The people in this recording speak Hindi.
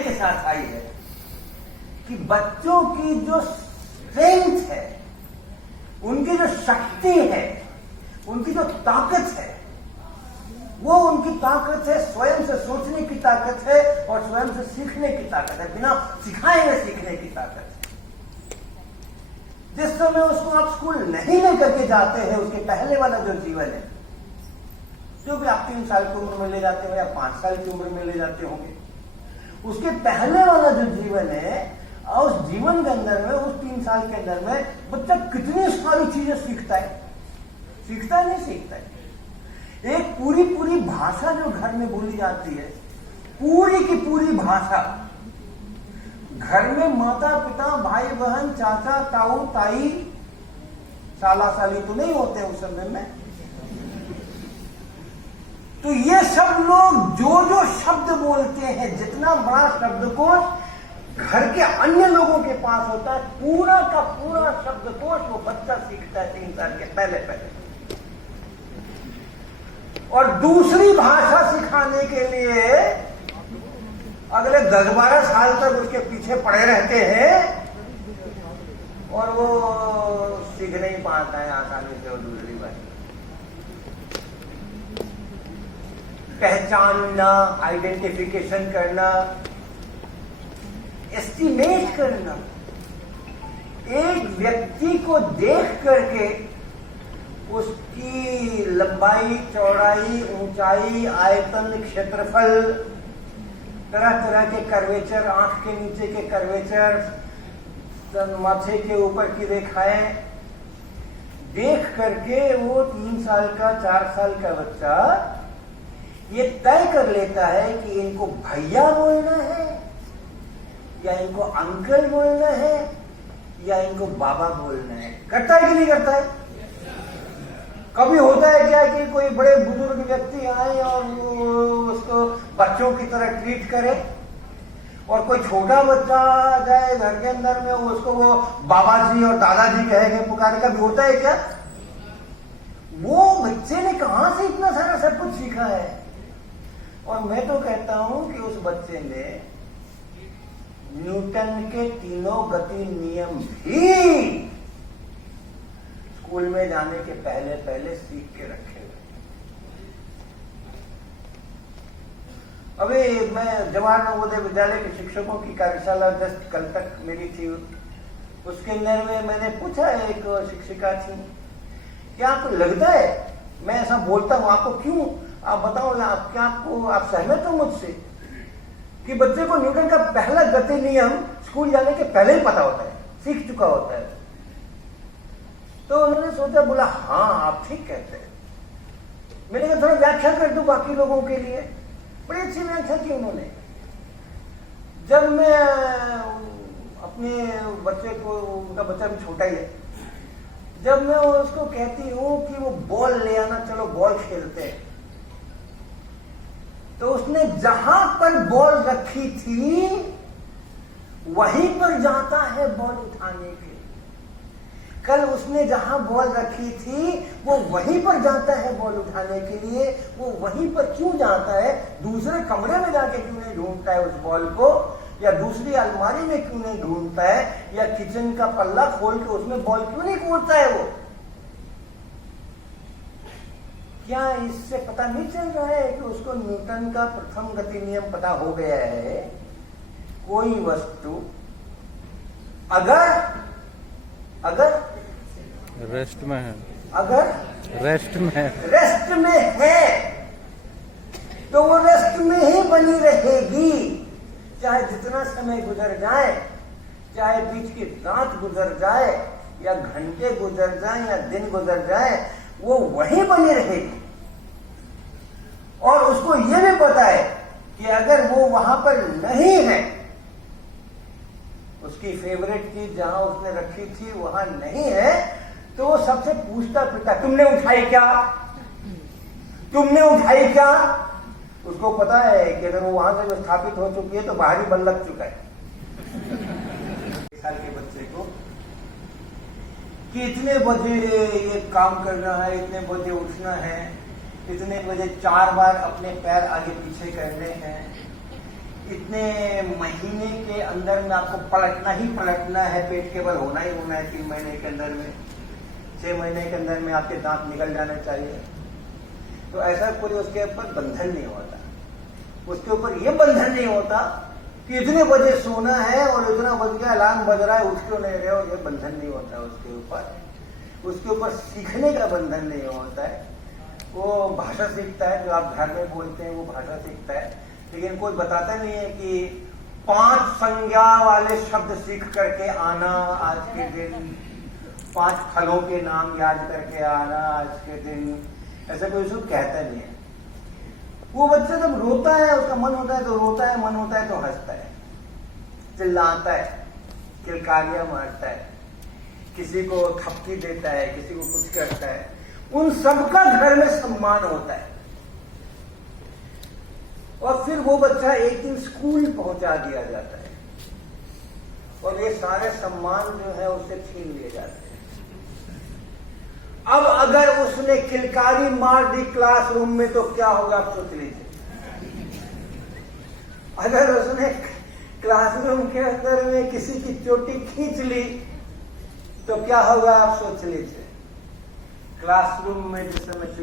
के साथ आई है कि बच्चों की जो स्ट्रेंथ है, उनकी जो शक्ति है, उनकी जो ताकत है, वो उनकी ताकत है स्वयं से सोचने की ताकत है और स्वयं से सीखने की ताकत है, बिना सिखाए हुए सीखने की ताकत है। जिस समय उसको आप स्कूल नहीं लेकर के जाते हैं, उसके पहले वाला जो जीवन है, जो भी आप 3 साल की उम्र में ले जाते हो या 5 साल की उम्र में ले जाते होंगे, उसके पहले वाला जो जीवन है, और उस जीवन के अंदर में, उस 3 साल के अंदर में बच्चा कितनी सारी चीजें सीखता है, सीखता है नहीं सीखता है। एक पूरी भाषा जो घर में बोली जाती है, पूरी की पूरी भाषा, घर में माता पिता भाई बहन चाचा ताऊ ताई, साला साली तो नहीं होते उस समय में, तो ये सब लोग जो शब्द बोलते हैं, जितना बड़ा शब्दकोश घर के अन्य लोगों के पास होता है, पूरा का पूरा शब्दकोश वो बच्चा सीखता है 3 साल के पहले। और दूसरी भाषा सिखाने के लिए अगले 10-12 साल तक उसके पीछे पड़े रहते हैं और वो सीख नहीं पाता है आसानी से। और दूसरी बात, पहचानना, आइडेंटिफिकेशन करना, एस्टिमेट करना, एक व्यक्ति को देख करके उसकी लंबाई चौड़ाई ऊंचाई आयतन क्षेत्रफल, तरह तरह के कर्वेचर, आंख के नीचे के कर्वेचर, माथे के ऊपर की रेखाएं देख करके वो 3 साल का 4 साल का बच्चा ये तय कर लेता है कि इनको भैया बोलना है या इनको अंकल बोलना है या इनको बाबा बोलना है। करता है कि नहीं करता है? कभी होता है क्या कि कोई बड़े बुजुर्ग व्यक्ति आए और वो उसको बच्चों की तरह ट्रीट करे, और कोई छोटा बच्चा जाए घर के अंदर में उसको वो बाबा जी और दादाजी कहेंगे पुकारे, कभी होता है क्या? वो बच्चे ने कहां से इतना सारा सब कुछ सीखा है? और मैं तो कहता हूं कि उस बच्चे ने न्यूटन के तीनों गति नियम भी स्कूल में जाने के पहले सीख के रखे हुए। अभी मैं जवाहर नवोदय विद्यालय के शिक्षकों की कार्यशाला जस्ट कल तक मेरी थी, उसके अंदर में मैंने पूछा, एक शिक्षिका थी, क्या आपको लगता है मैं ऐसा बोलता हूं, आपको क्यों, आप बताओ, आप सहमत हो मुझसे कि बच्चे को न्यूटन का पहला गति नियम स्कूल जाने के पहले ही पता होता है, सीख चुका होता है? तो उन्होंने सोचा, बोला हाँ आप ठीक कहते हैं। मैंने कहा थोड़ा व्याख्या कर दूं बाकी लोगों के लिए। बड़ी अच्छी व्याख्या की उन्होंने। जब मैं अपने बच्चे को, उनका बच्चा भी छोटा ही है, जब मैं उसको कहती हूं कि वो बॉल ले आना, चलो बॉल खेलते हैं, तो उसने जहां पर बॉल रखी थी वहीं पर जाता है बॉल उठाने के लिए। कल उसने जहां बॉल रखी थी वो वहीं पर जाता है बॉल उठाने के लिए। वो वहीं पर क्यों जाता है? दूसरे कमरे में जाके क्यों नहीं ढूंढता है उस बॉल को, या दूसरी अलमारी में क्यों नहीं ढूंढता है, या किचन का पल्ला खोल के उसमें बॉल क्यों नहीं खोलता है? वो क्या इससे पता नहीं चल रहा है कि उसको न्यूटन का प्रथम गति नियम पता हो गया है? कोई वस्तु अगर रेस्ट में है, अगर रेस्ट में है तो वो रेस्ट में ही बनी रहेगी, चाहे जितना समय गुजर जाए, चाहे बीच की रात गुजर जाए या घंटे गुजर जाए या दिन गुजर जाए, वो वहीं बनी रहेगी। और उसको ये भी पता है कि अगर वो वहां पर नहीं है, उसकी फेवरेट चीज जहां उसने रखी थी वहां नहीं है, तो वो सबसे पूछता फिरता, तुमने उठाई क्या, तुमने उठाई क्या? उसको पता है कि अगर वो वहां से स्थापित हो चुकी है तो बाहरी बल लग चुका है। 1 साल के बच्चे को कि इतने बजे ये काम करना है, इतने बजे उठना है, इतने बजे 4 बार अपने पैर आगे पीछे करने हैं, इतने महीने के अंदर में आपको पलटना है, पेट केवल होना ही होना है 3 महीने के अंदर में, 6 महीने के अंदर में आपके दांत निकल जाने चाहिए। तो ऐसा कोई उसके ऊपर बंधन नहीं होता, उसके ऊपर ये बंधन नहीं होता कि इतने बजे सोना है और इतना बज गया अलार्म बज रहा है उठ क्यों नहीं रहे हो, ये बंधन नहीं होता उसके ऊपर सीखने का बंधन नहीं होता है। वो भाषा सीखता है, जो आप घर में बोलते हैं वो भाषा सीखता है, लेकिन कोई बताता नहीं है कि 5 संज्ञा वाले शब्द सीख करके आना आज के दिन, 5 फलों के नाम याद करके आना आज के दिन, ऐसा कोई उसको कहता नहीं है। वो बच्चा जब रोता है, उसका मन होता है तो रोता है, मन होता है तो हंसता है, चिल्लाता है, किलकारियां मारता है, किसी को थपकी देता है, किसी को कुछ करता है, उन सबका घर में सम्मान होता है। और फिर वो बच्चा एक दिन स्कूल पहुंचा दिया जाता है और ये सारे सम्मान जो है उससे छीन लिए जाते हैं। अब अगर उसने किलकारी मार दी क्लासरूम में तो क्या होगा आप सोच लीजिए। अगर उसने क्लासरूम के अंदर में किसी की चोटी खींच ली तो क्या होगा आप सोच लीजिए। क्लासरूम में जिस समय